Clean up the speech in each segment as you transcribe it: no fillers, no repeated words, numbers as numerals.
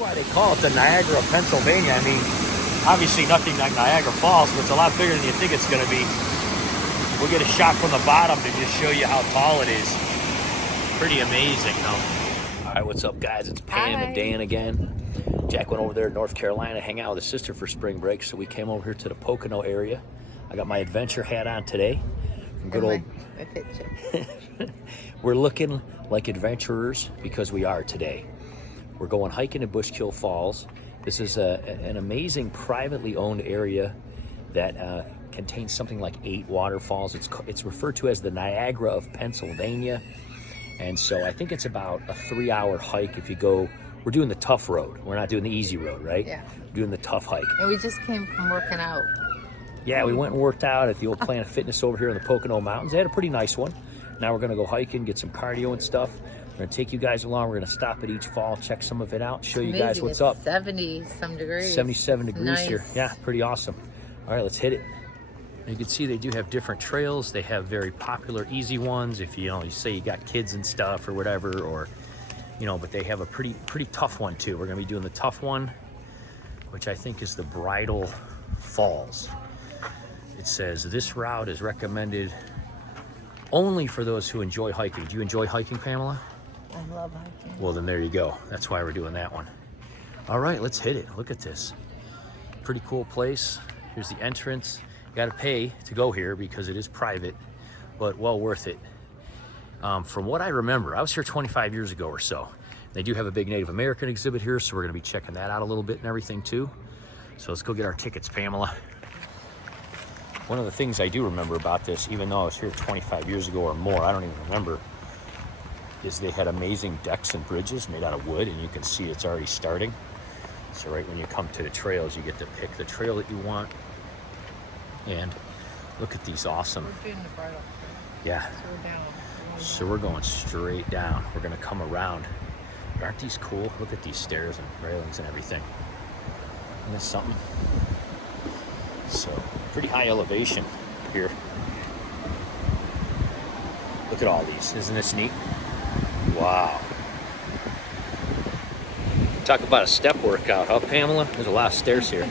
why they call it the Niagara of Pennsylvania. I mean, obviously nothing like Niagara Falls, but it's a lot bigger than you think it's going to be. We'll get a shot from the bottom to just show you how tall it is. Pretty amazing, though. All right, what's up, guys? It's Pam and Dan again. Jack went over there to North Carolina to hang out with his sister for spring break, so we came over here to the Pocono area. I got my adventure hat on today. From good old. We're looking like adventurers because we are today. We're going hiking at Bushkill Falls. This is an amazing privately owned area that contains something like 8 waterfalls. It's referred to as the Niagara of Pennsylvania. And so I think it's about a 3-hour hike if you go. We're doing the tough road. We're not doing the easy road, right? Yeah. We're doing the tough hike. And we just came from working out. Yeah, we went and worked out at the old Planet Fitness over here in the Pocono Mountains. They had a pretty nice one. Now we're going to go hiking, get some cardio and stuff. We're going to take you guys along. We're going to stop at each fall, check some of it out, show you guys what's up. 70-some degrees. 77 degrees nice. Here. Yeah, pretty awesome. All right, let's hit it. You can see they do have different trails. They have very popular, easy ones. If you say you got kids and stuff or whatever, or but they have a pretty tough one too. We're going to be doing the tough one, which I think is the Bridal Falls. It says this route is recommended only for those who enjoy hiking. Do you enjoy hiking, Pamela? I love hiking. Well, then there you go. That's why we're doing that one. All right, let's hit it. Look at this. Pretty cool place. Here's the entrance. You got to pay to go here because it is private, but well worth it. From what I remember, I was here 25 years ago or so. They do have a big Native American exhibit here, so we're going to be checking that out a little bit and everything too. So let's go get our tickets, Pamela. One of the things I do remember about this, even though I was here 25 years ago or more, I don't even remember, is they had amazing decks and bridges made out of wood, and you can see it's already starting. So right when you come to the trails, you get to pick the trail that you want. And look at these awesome. We're doing the bridal. Yeah. So we're down. So we're going straight down. We're going to come around. Aren't these cool? Look at these stairs and railings and everything. Isn't this something? So pretty high elevation here. Look at all these. Isn't this neat? Wow. Talk about a step workout, huh, Pamela? There's a lot of stairs here.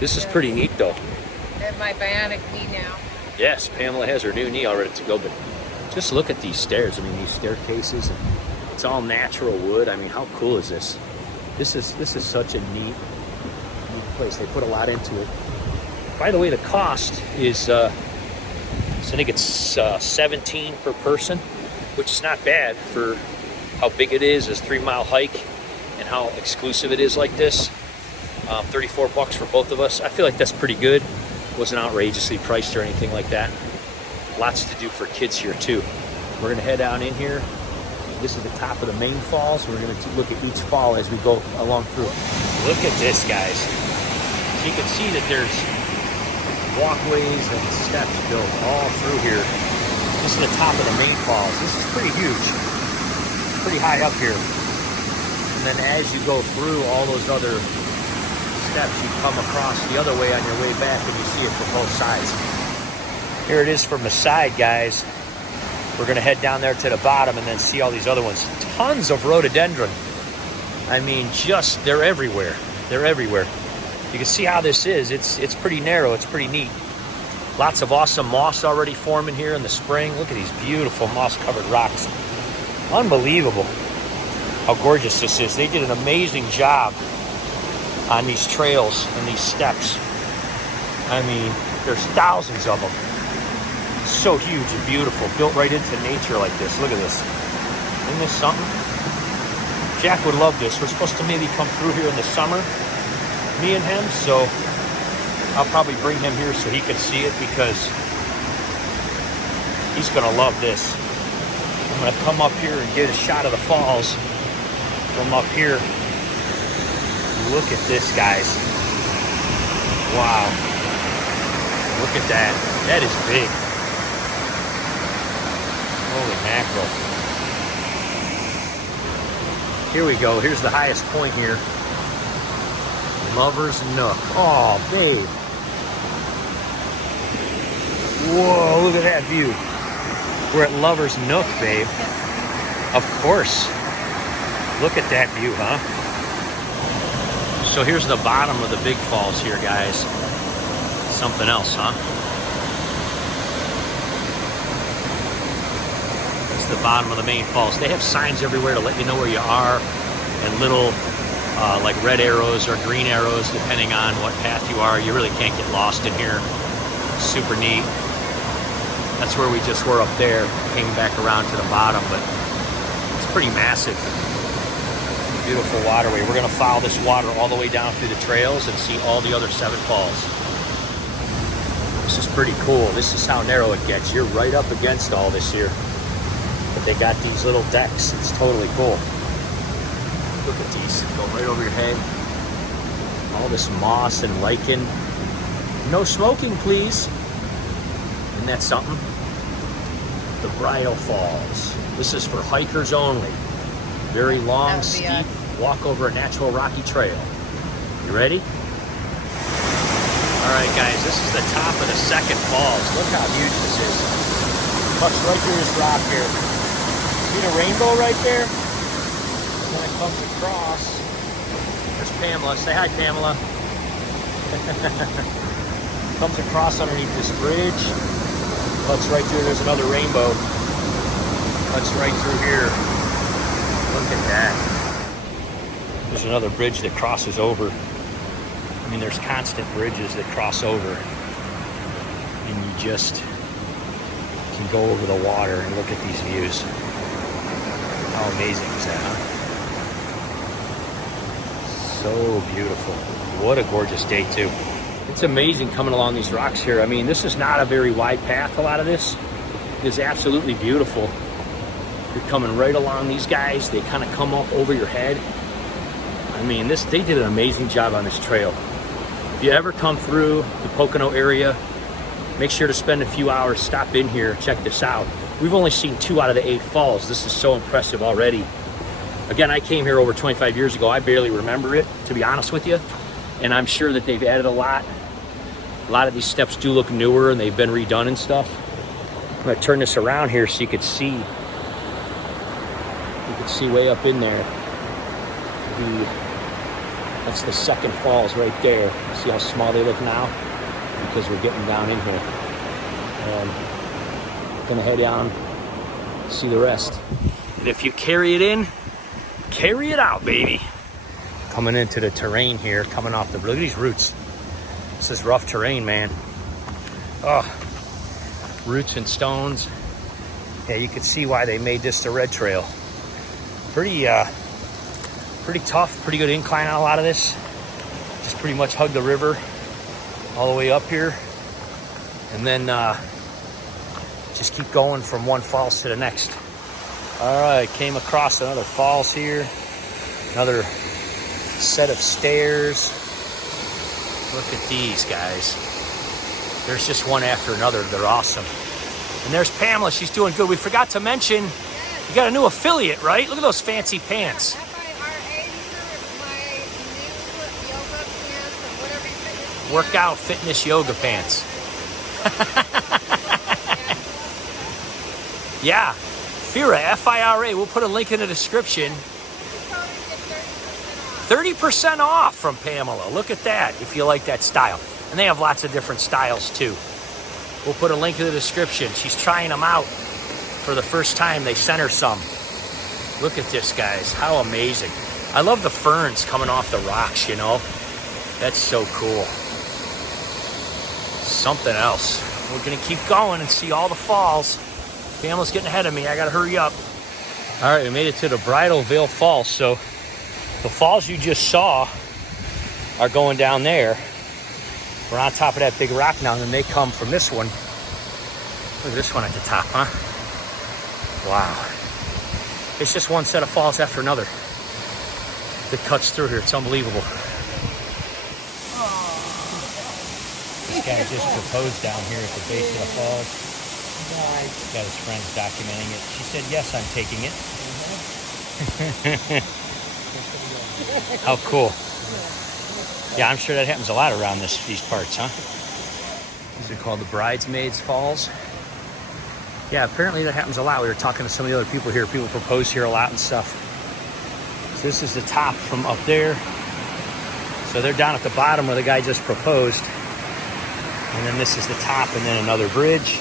This is pretty neat, though. I have my bionic knee now. Yes, Pamela has her new knee all ready to go, but just look at these stairs. I mean, these staircases, and it's all natural wood. I mean, how cool is this? This is such a neat place. They put a lot into it. By the way, the cost is, I think it's 17 per person, which is not bad for how big it is, this 3-mile hike, and how exclusive it is like this. 34 bucks for both of us. I feel like that's pretty good. Wasn't outrageously priced or anything like that. Lots to do for kids here too. We're gonna head down in here. This is the top of the main falls. We're gonna look at each fall as we go along through. Look at this, guys. You can see that there's walkways and steps built all through here. This is the top of the main falls. This is pretty huge, pretty high up here. And then as you go through all those other steps, you come across the other way on your way back, and you see it from both sides. Here it is from the side, guys. We're gonna head down there to the bottom and then see all these other ones. Tons of rhododendron. I mean, they're everywhere. They're everywhere. You can see how this is. It's pretty narrow. It's pretty neat. Lots of awesome moss already forming here in the spring. Look at these beautiful moss-covered rocks. Unbelievable how gorgeous this is. They did an amazing job on these trails and these steps. I mean, there's thousands of them. So huge and beautiful, built right into nature like this. Look at this. Isn't this something? Jack would love this. We're supposed to maybe come through here in the summer, me and him, so I'll probably bring him here so he can see it, because he's gonna love this. I'm gonna come up here and get a shot of the falls from up here. Look at this, guys. Wow. Look at that. That is big. Holy mackerel. Here we go. Here's the highest point here. Lover's Nook. Oh, babe. Whoa, look at that view. We're at Lover's Nook, babe. Of course. Look at that view, huh? So here's the bottom of the big falls here, guys. Something else, huh? It's the bottom of the main falls. They have signs everywhere to let you know where you are, and little like red arrows or green arrows, depending on what path you are. You really can't get lost in here. Super neat. That's where we just were up there. Came back around to the bottom, but it's pretty massive. Beautiful waterway. We're gonna follow this water all the way down through the trails and see all the other 7 falls. This is pretty cool. This is how narrow it gets. You're right up against all this here. But they got these little decks. It's totally cool. Look at these. Go right over your head. All this moss and lichen. No smoking, please. Isn't that something? The Bridal Falls. This is for hikers only. Very long, steep walk over a natural rocky trail. You ready? All right, guys, this is the top of the 2nd falls. Look how huge this is. Cuts right through this rock here. See the rainbow right there? And then it comes across. There's Pamela. Say hi, Pamela. Comes across underneath this bridge. Cuts right through. There's another rainbow. Cuts right through here. Look at that. There's another bridge that crosses over. I mean, there's constant bridges that cross over. And you just can go over the water and look at these views. How amazing is that, huh? So beautiful. What a gorgeous day, too. It's amazing coming along these rocks here. I mean, this is not a very wide path, a lot of this. It is absolutely beautiful. You're coming right along these guys. They kind of come up over your head. I mean, they did an amazing job on this trail. If you ever come through the Pocono area, make sure to spend a few hours, stop in here, check this out. We've only seen 2 out of the 8 falls. This is so impressive already. Again, I came here over 25 years ago. I barely remember it, to be honest with you. And I'm sure that they've added a lot. A lot of these steps do look newer and they've been redone and stuff. I'm gonna turn this around here so you could see. You can see way up in there. That's the 2nd falls right there. See how small they look now? Because we're getting down in here. And gonna head down, see the rest. And if you carry it in, carry it out, baby. Coming into the terrain here, coming off the, look at these roots. This is rough terrain, man. Oh, roots and stones. Yeah, you can see why they made this the red trail. Pretty tough, pretty good incline on a lot of this. Just pretty much hug the river all the way up here. And then just keep going from one falls to the next. All right, came across another falls here. Another set of stairs. Look at these, guys. There's just one after another. They're awesome. And there's Pamela. She's doing good. We forgot to mention, you got a new affiliate, right? Look at those fancy pants. Workout fitness yoga pants. Yeah, FIRA, F-I-R-A. We'll put a link in the description. 30% off from Pamela. Look at that, if you like that style. And they have lots of different styles too. We'll put a link in the description. She's trying them out for the first time. They sent her some. Look at this, guys. How amazing. I love the ferns coming off the rocks, you know. That's so cool. Something else. We're gonna keep going and see all the falls. Pamela's getting ahead of me. I gotta hurry up. All right, we made it to the Bridal Veil Falls. So the falls you just saw are going down there. We're on top of that big rock now, and then they come from this one. Look at this one at the top, huh? Wow. It's just one set of falls after another that cuts through here. It's unbelievable. This guy just proposed down here at the base of the falls. He's got his friends documenting it. She said, yes, I'm taking it. How cool. Yeah, I'm sure that happens a lot around these parts, huh? These are called the Bridesmaids Falls. Yeah, apparently that happens a lot. We were talking to some of the other people here. People propose here a lot and stuff. So this is the top from up there. So they're down at the bottom where the guy just proposed. And then this is the top and then another bridge.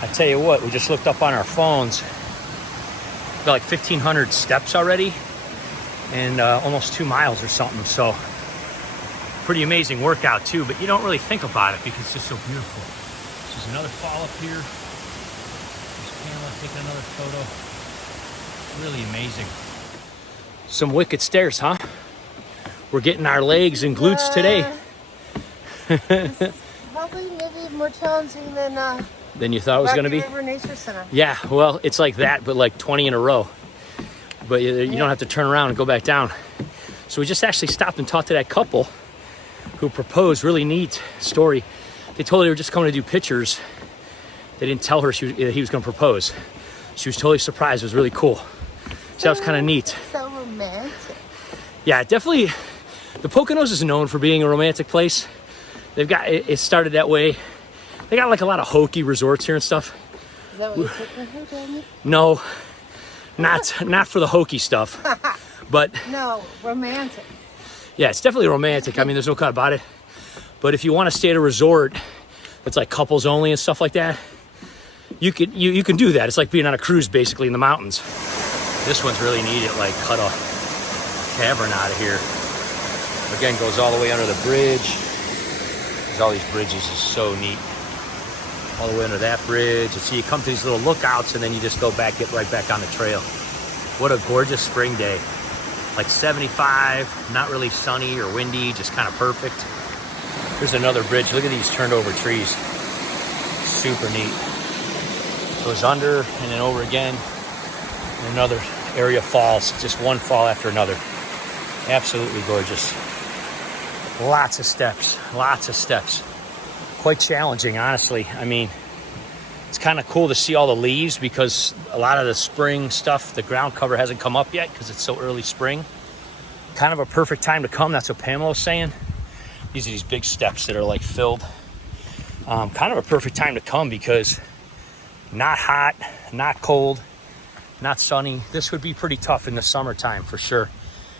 I tell you what, we just looked up on our phones. Got like 1,500 steps already and almost 2 miles or something. So pretty amazing workout too, but you don't really think about it because it's just so beautiful. There's another fall up here. There's Pamela taking another photo. Really amazing. Some wicked stairs, huh? We're getting our legs and glutes today. This is probably maybe more challenging than you thought it was going to be? River Nature Center. Yeah, well, it's like that, but like 20 in a row. But you don't have to turn around and go back down. So we just actually stopped and talked to that couple who proposed. Really neat story. They told her they were just coming to do pictures. They didn't tell her he was going to propose. She was totally surprised. It was really cool. So that was kind of neat. So romantic. Yeah, definitely. The Poconos is known for being a romantic place. They've got it started that way. They got like a lot of hokey resorts here and stuff. Is that what you took with her, Jamie? No, not for the hokey stuff, but no, romantic. Yeah, it's definitely romantic. I mean, there's no doubt about it. But if you want to stay at a resort that's like couples only and stuff like that, you can do that. It's like being on a cruise basically in the mountains. This one's really neat. It like cut a cavern out of here. Again, goes all the way under the bridge. There's all these bridges. It's so neat. All the way under that bridge. And so you come to these little lookouts and then you just go back, get right back on the trail. What a gorgeous spring day. Like 75, not really sunny or windy, just kind of perfect. Here's another bridge. Look at these turned over trees. Super neat. Goes under and then over again. And another area falls. Just one fall after another. Absolutely gorgeous. Lots of steps. Lots of steps. Quite challenging, honestly. I mean, it's kind of cool to see all the leaves because a lot of the spring stuff, the ground cover hasn't come up yet because it's so early spring. Kind of a perfect time to come. That's what Pamela was saying. These are these big steps that are like filled. Kind of a perfect time to come because not hot, not cold, not sunny. This would be pretty tough in the summertime for sure.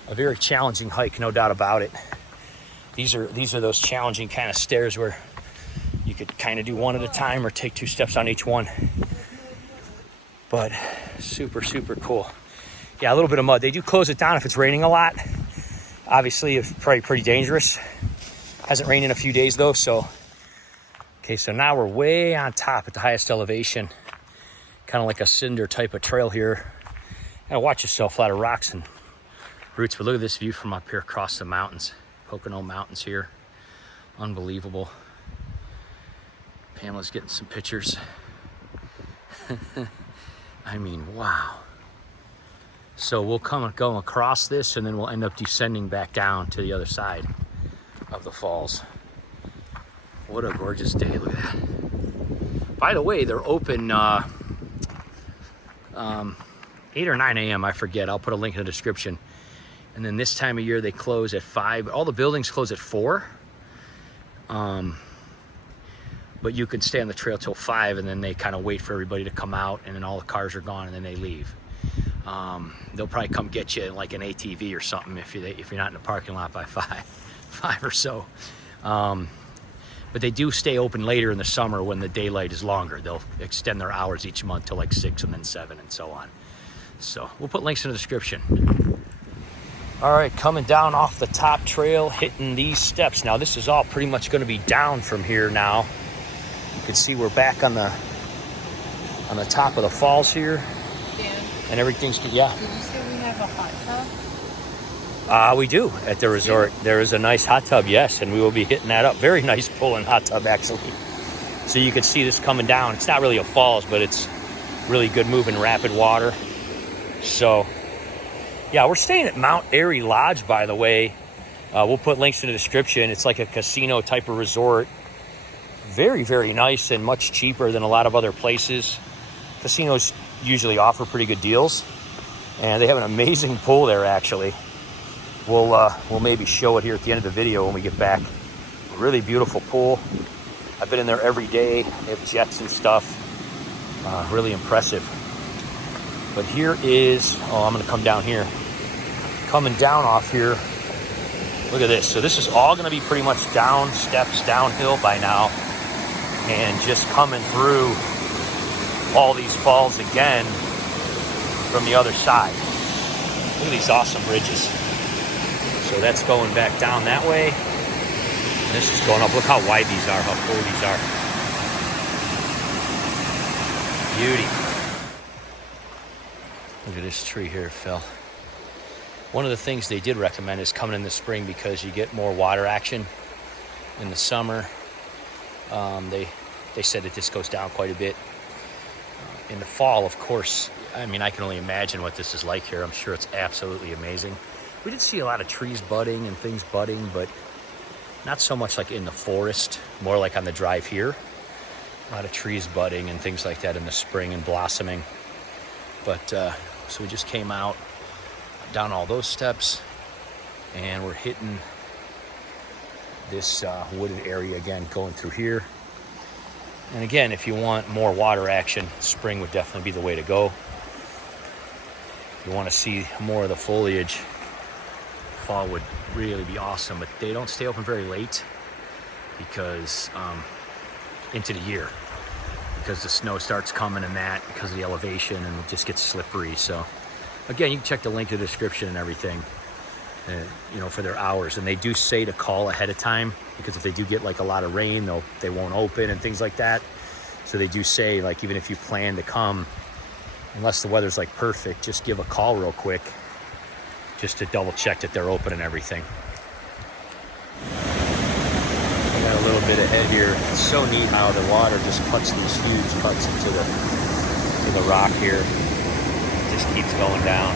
A very challenging hike, no doubt about it. These are those challenging kind of stairs where you could kind of do one at a time or take 2 steps on each one. But super, super cool. Yeah, a little bit of mud. They do close it down if it's raining a lot. Obviously, it's probably pretty dangerous. Hasn't rained in a few days though, so. Okay, so now we're way on top at the highest elevation. Kind of like a cinder type of trail here. Gotta watch yourself, a lot of rocks and roots. But look at this view from up here across the mountains. Pocono Mountains here. Unbelievable. Pamela's getting some pictures. I mean, wow. So we'll go across this and then we'll end up descending back down to the other side of the falls. What a gorgeous day, look at that. By the way, they're open 8 or 9 a.m., I forget. I'll put a link in the description. And then this time of year they close at 5. All the buildings close at 4. But you can stay on the trail till 5 and then they kind of wait for everybody to come out and then all the cars are gone and then they leave. They'll probably come get you in like an ATV or something if you're not in the parking lot by 5 or so. But they do stay open later in the summer when the daylight is longer. They'll extend their hours each month to like 6 and then 7 and so on. So we'll put links in the description. All right, coming down off the top trail, hitting these steps. Now this is all pretty much going to be down from here now. You can see we're back on the top of the falls here. Dan, and everything's good. Yeah. did you say we have a hot tub? We do at the resort. There is a nice hot tub, yes, and we will be hitting that up. Very nice pulling hot tub, actually. So you can see this coming down. It's not really a falls, but it's really good moving rapid water. So, yeah, we're staying at Mount Airy Lodge, by the way. We'll put links in the description. It's like a casino type of resort. Very, very nice and much cheaper than a lot of other places. Casinos usually offer pretty good deals. And they have an amazing pool there, actually. We'll maybe show it here at the end of the video when we get back. Really beautiful pool. I've been in there every day. They have jets and stuff. Really impressive. But here is, I'm gonna come down here. Coming down off here Look at this. So this is all going to be pretty much down steps, downhill by now. And just coming through all these falls again from the other side. Look at these awesome bridges. So that's going back down that way. And this is going up. Look how wide these are, how full these are. Beauty. Look at this tree here, Phil. One of the things they did recommend is coming in the spring because you get more water action in the summer. They said that this goes down quite a bit. In the fall, of course, I mean, I can only imagine what this is like here. I'm sure it's absolutely amazing. We did see a lot of trees budding and things budding, but not so much like in the forest, more like on the drive here. A lot of trees budding and things like that in the spring and blossoming. But so we just came out down all those steps and we're hitting this wooded area again, going through here. And again, if you want more water action, spring would definitely be the way to go. If you want to see more of the foliage, fall would really be awesome, but they don't stay open very late because into the year, because the snow starts coming and that, because of the elevation, and it just gets slippery. So again, you can check the link in the description and everything, you know, for their hours. And they do say to call ahead of time, because if they do get like a lot of rain, they won't open and things like that. So they do say, like, even if you plan to come, unless the weather's like perfect, just give a call real quick just to double check that they're open and everything. I got a little bit ahead here. It's so neat how the water just cuts these huge cuts into the rock here. It just keeps going down.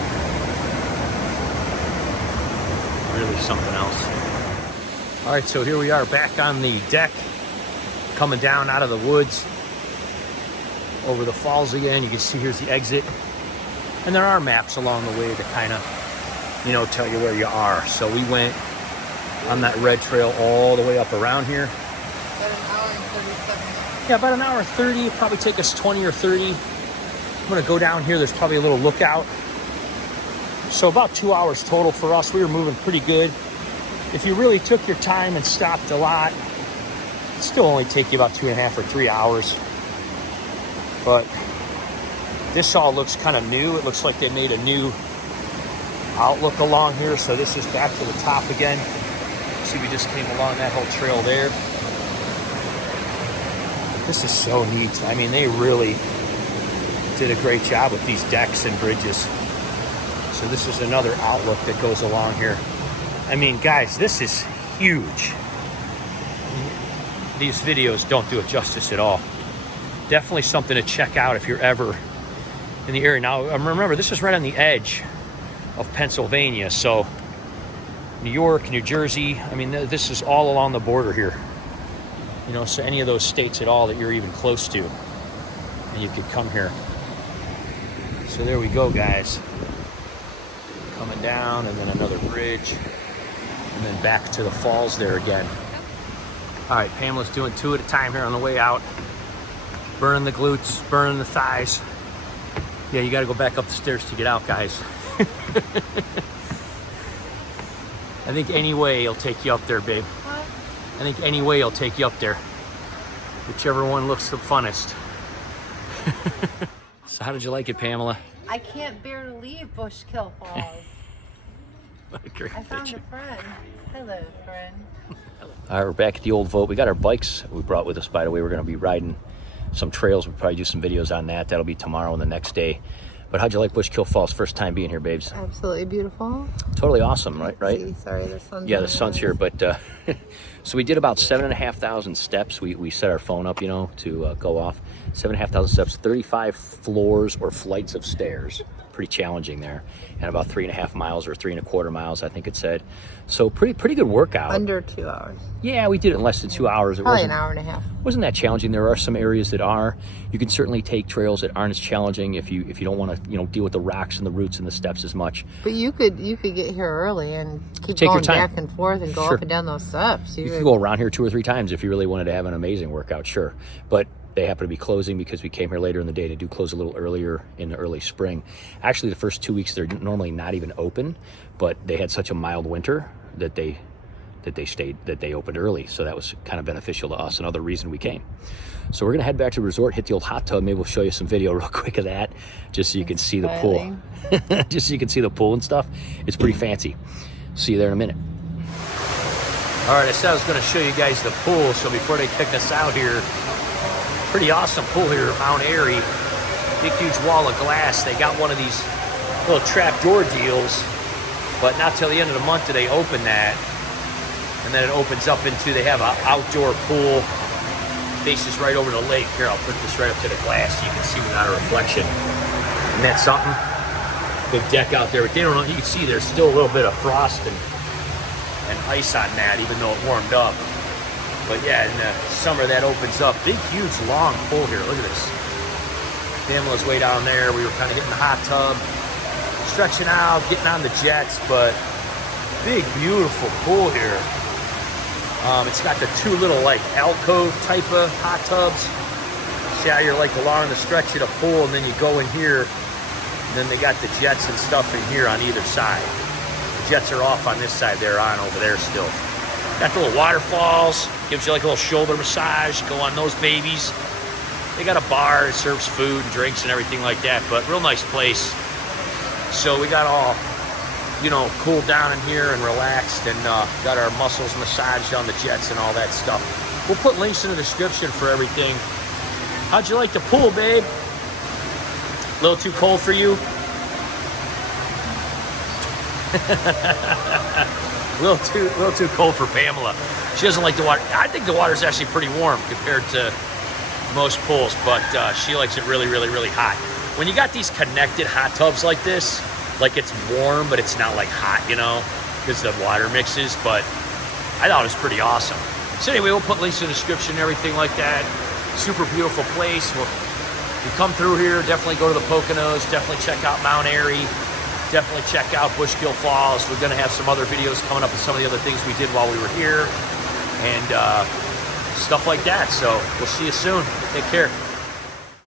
Really something else. All right, so here we are back on the deck, coming down out of the woods over the falls again. You can see here's the exit. And there are maps along the way to kind of, you know, tell you where you are. So we went on that red trail all the way up around here. About an hour and 37 minutes. Yeah, about an hour and 30. It'll probably take us 20 or 30. I'm gonna go down here. There's probably a little lookout. So about 2 hours total for us. We were moving pretty good. If you really took your time and stopped a lot, it'd still only take you about 2.5 or 3 hours. But this all looks kind of new. It looks like they made a new outlook along here. So this is back to the top again. See, we just came along that whole trail there. This is so neat. I mean, they really did a great job with these decks and bridges. So this is another outlook that goes along here. I mean, guys, this is huge. These videos don't do it justice at all. Definitely something to check out if you're ever in the area. Now, remember, this is right on the edge of Pennsylvania. So New York, New Jersey, I mean, this is all along the border here. You know, so any of those states at all that you're even close to, and you could come here. So there we go, guys. Coming down, and then another bridge, and then back to the falls there again. All right, Pamela's doing 2 at a time here on the way out. Burning the glutes, burning the thighs. Yeah, you gotta go back up the stairs to get out, guys. I think any way will take you up there, babe. What? I think any way will take you up there. Whichever one looks the funnest. So how did you like it, Pamela? I can't bear to leave Bushkill Falls. What a great I found picture. a friend. Hello, friend. All right, we're back at the old vote. We got our bikes we brought with us, by the way. We're going to be riding some trails. We'll probably do some videos on that. That'll be tomorrow and the next day. But how'd you like Bushkill Falls? First time being here, babes. Absolutely beautiful. Totally awesome, right? See, sorry, the sun's Yeah, on the sun's eyes. here, but so we did about 7,500 steps. We set our phone up, you know, to go off. 7,500 steps, 35 floors or flights of stairs. Pretty challenging there, and about 3.5 miles or 3.25 miles, I think it said. So pretty good workout. Under 2 hours. Yeah, we did it in less than 2 hours. It Probably wasn't an hour and a half. wasn't that challenging. There are some areas that are. You can certainly take trails that aren't as challenging if you don't want to, you know, deal with the rocks and the roots and the steps as much. But you could get here early and keep Take your going time. back and forth and go Sure. up and down those steps. You could go around here 2 or 3 times if you really wanted to have an amazing workout, sure. But they happen to be closing because we came here later in the day. They do close a little earlier in the early spring. Actually, the first 2 weeks, they're normally not even open, but they had such a mild winter that they that they opened early. So that was kind of beneficial to us. Another reason we came. So we're gonna head back to the resort, hit the old hot tub. Maybe we'll show you some video real quick of that, just so you can see the pool. Just so you can see the pool and stuff. It's pretty fancy. See you there in a minute. All right, I said I was gonna show you guys the pool. So before they kick us out here, pretty awesome pool here at Mount Airy. Big, huge wall of glass. They got one of these little trapdoor deals, but not till the end of the month do they open that. And then it opens up into, they have an outdoor pool, faces right over the lake. Here, I'll put this right up to the glass so you can see without a reflection. Isn't that something? Big deck out there, but they don't know, you can see there's still a little bit of frost and ice on that, even though it warmed up. But yeah, in the summer that opens up. Big, huge, long pool here. Look at this. Pamela's way down there. We were kind of hitting the hot tub, stretching out, getting on the jets, but big, beautiful pool here. It's got the two little like alcove type of hot tubs. See how you're like along the stretch of the pool, and then you go in here, and then they got the jets and stuff in here on either side. The jets are off on this side, they're on over there still. Got the little waterfalls, gives you like a little shoulder massage, go on those babies. They got a bar that serves food and drinks and everything like that, but real nice place. So we got all, you know, cooled down in here and relaxed, and got our muscles massaged on the jets and all that stuff. We'll put links in the description for everything. How'd you like the pool, babe? A little too cold for you? a little too cold for Pamela. She doesn't like the water. I think the water's actually pretty warm compared to most pools, but she likes it really, really, really hot. When you got these connected hot tubs like this, like it's warm, but it's not like hot, you know, because the water mixes, but I thought it was pretty awesome. So anyway, we'll put links in the description and everything like that. Super beautiful place. You come through here, definitely go to the Poconos, definitely check out Mount Airy, definitely check out Bushkill Falls. We're gonna have some other videos coming up with some of the other things we did while we were here, and stuff like that. So we'll see you soon. Take care.